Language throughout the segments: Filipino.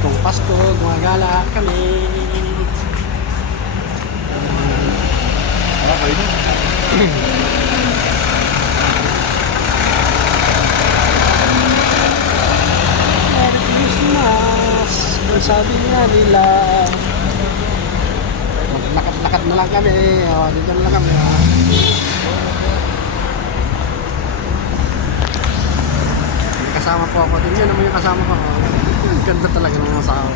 Paskong Pasko, gumagala kami. Okay na. Merry Christmas! Kung sabi nga nila, maglakad-lakad na lang kami. O, dito na lang kami. May kasama po ako. Tingnan naman yung kasama ko. Ganda talaga ng asawa.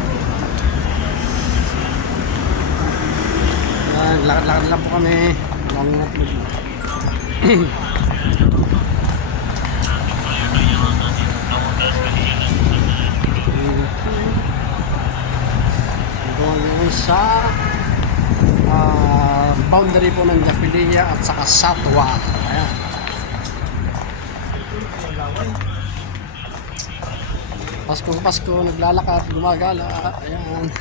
Yan, lakad-lakad lang po kami. Long na po. Ngayon sa boundary po ng Japilia at saka Satwa. Ayan. Paskong Pasko, naglalakad, gumagala. Ayan.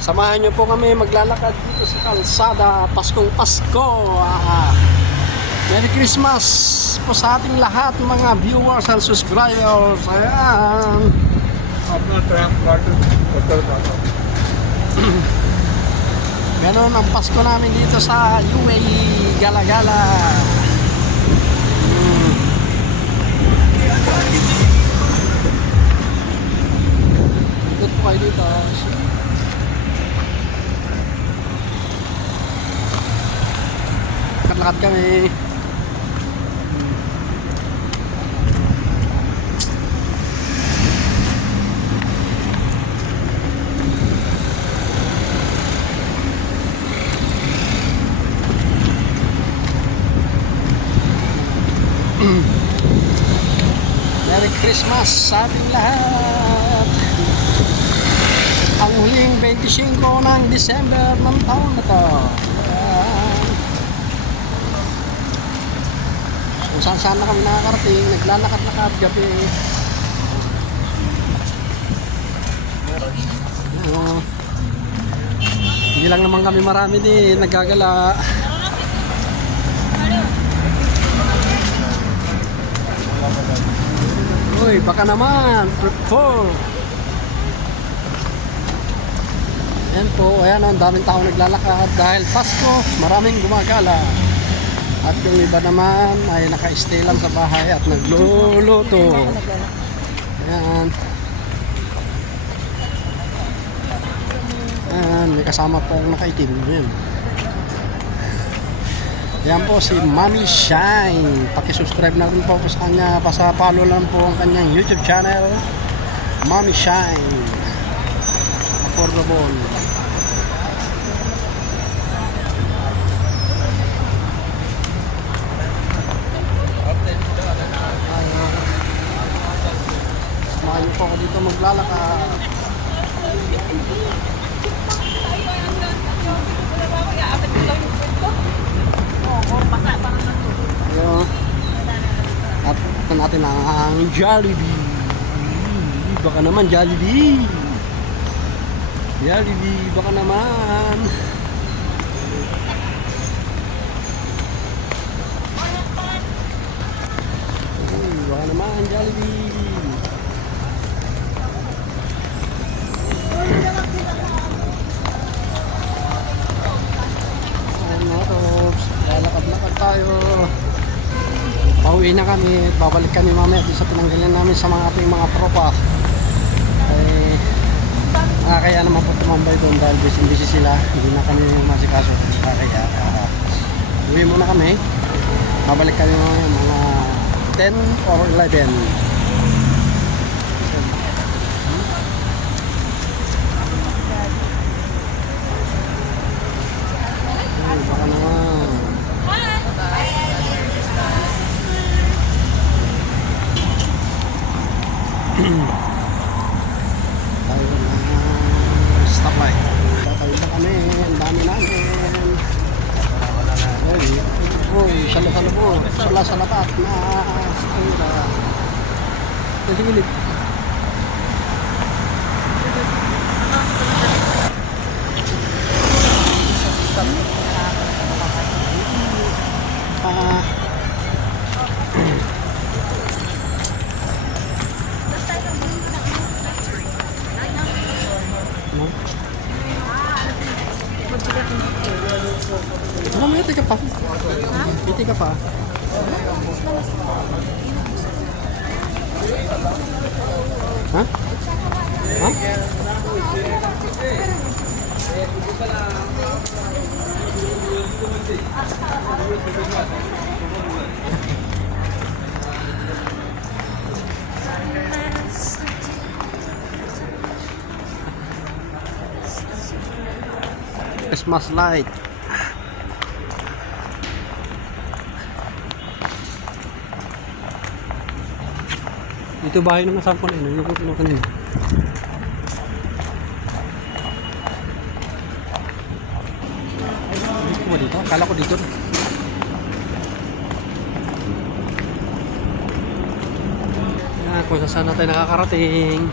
Samahan nyo po kami maglalakad dito sa kalsada. Paskong Pasko. Merry Christmas po sa ating lahat, mga viewers and subscribers. Ayan. Ganon ang Pasko namin dito sa UAE, Gala-Gala. Ikot po kayo dito. Lakad kami. Merry Christmas sa ating lahat. Ang huling 25 ng December ng taon na to. Kung saan na kami nakakarating, naglalakad-lakad gabi. Hindi lang naman kami marami din nagagala. Uy, baka naman, fruitful. Ayan po, ayan, ang daming tao naglalakad dahil Pasko, maraming gumagala. At yung iba naman ay naka-stay lang sa bahay at nagluluto. Ayan. Ayan, may kasama po akong nakaitim. Ayan. Ayan po si Mami Shine. Paki-subscribe na rin po sa kanya. Pasa-follow lang po ang kanyang YouTube channel. Mami Shine. Affordable. Samahan niyo po ako dito maglalakad. Ayun. At ito natin ang Jollibee. Baka naman Jollibee. Jollibee, baka naman. Baka naman Jollibee. Lalakad-lakad tayo. Pauwi na kami. Babalik kami mamaya sa pinanggalingan namin sa mga ating mga tropa. Kaya naman po tumambay doon dahil busy sila. Hindi na kami masikaso. Kaya uwi muna kami. Babalik kami mga 10 or 11. Baka naman. Tayo na stoplight. Tayo na kami. Ang dami namin. Uy, sala-sala po. Sala-salapat na stura. Kasi gilip. pa. Ha? Ha? Christmas light. Dito bahay ng nasampon eh. Yung kuno kanina. Dito ba dito? Akala ko dito. Yan, kung saan na tayo nakakarating.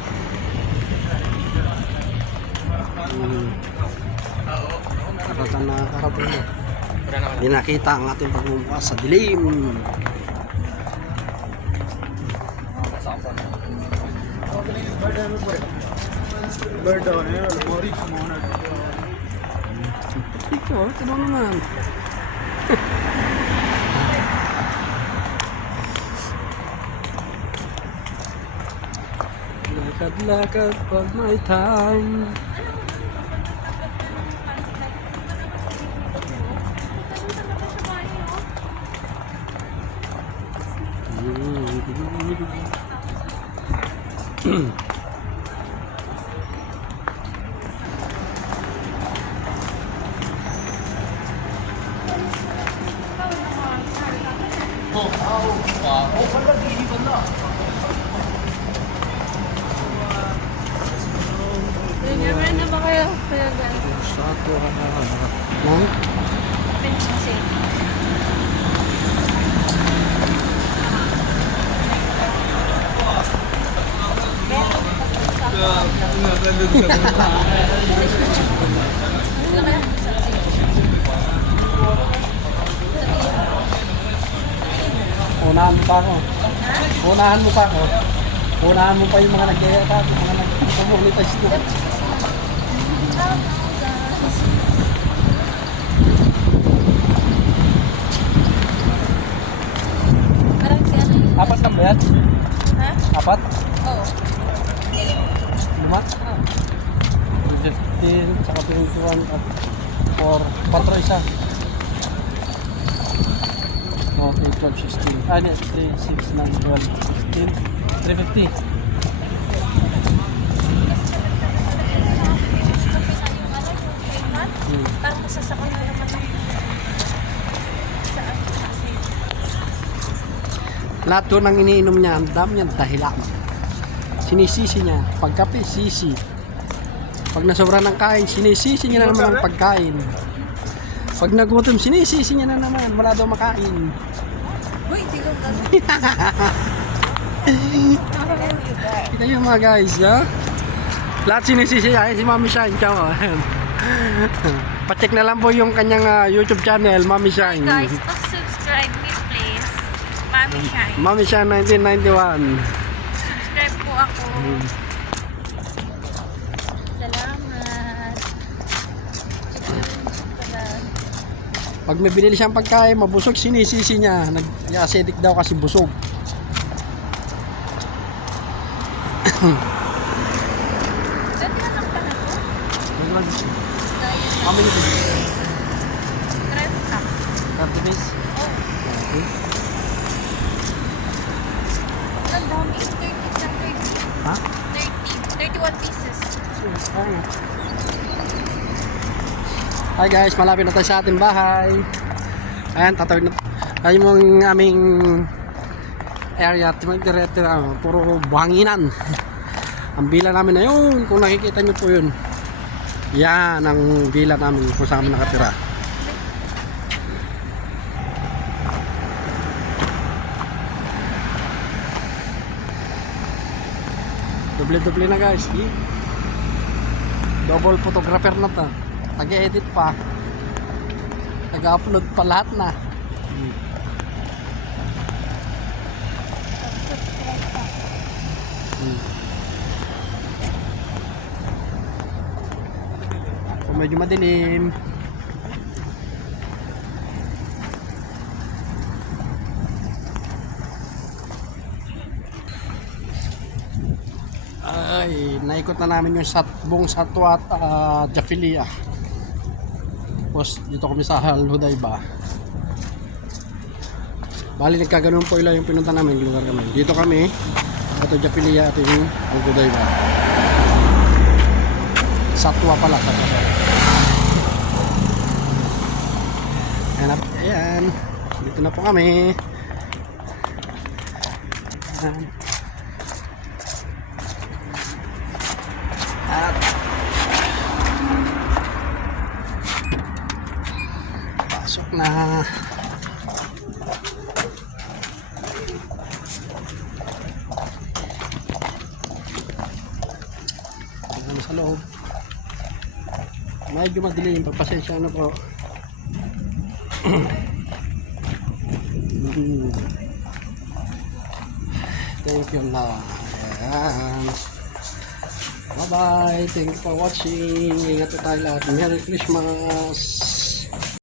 Saan nakakarating na. Hindi nakita ang ating pagmumukas sa dilim. Ikaw, ito naman. Lakad-lakad pag may time. Meron na ba kayo? Kaya gano'n? Satu Pinsin. Unahan mo pa ako. Unahan mo pa ako. Unahan mo pa yung mga nag-i-attack, yung mga nag-monetize na. Parang si ano yung... Apat lang ba yan? Ha? Apat? Oo. Lima? 15, saka 21, 4, 4 isa. Okay, 12, 16. Ah, 3, 6, 9, 12, 15, 350. Parang masasakal na naman ako. Saan? Lahat doon ang iniinom niya, ang dami niya dahilan. Sinisisi niya. Pagkape, sisi. Pag nasobra ng kain, sinisisi niya na naman ang pagkain. Pag nagutom, sinisisi niya na naman. Wala daw makain. Uy, di ko gano'n. Kita nyo mga guys, ha? Lahat sinisisi niya. Si Mami Shine, ciao. Pacheck na lang po yung kanyang YouTube channel, Mami Shine. Guys, subscribe me please. Mami Shine. Mami Shine 1991. Subscribe po ako. Salamat. Pag may binili siyang pagkain, mabusog, sinisisi niya. Nag-acidic daw kasi busog. Dati na lang pala ko. How many days? 30. 30 days? Oh. Okay. Ang dami. 30 na 30. Ha? 30. 31 pieces. Hi guys, malapit na tayo sa ating bahay. Ayan, tatawid na. Ayun yung aming area, diretso, puro buhanginan. Ang villa namin na yun, kung nakikita nyo po yun. Yan ang villa namin kung saan kami nakatira. Doble-doble na guys. Double photographer na to. Nag-edit pa. Nag-upload pa lahat na. So, medyo madilim. ay naikot na namin yung buong Satwa at Jafilia. Tapos dito kami sa Al-Hudayba. Bali nagkaganon po ilang yung pinunta namin lugar kami. Dito kami, ito Jafilia at yung Al-Hudayba. Satwa pala, Satwa pala. Ayan, dito na po kami. Ayan. At pasok na. Tignan sa loob. Medyo madilim, pagpasensya na po. Thank you Allah. Ayan. Bye bye. Thank you for watching. Ingat po tayo lahat. Merry Christmas.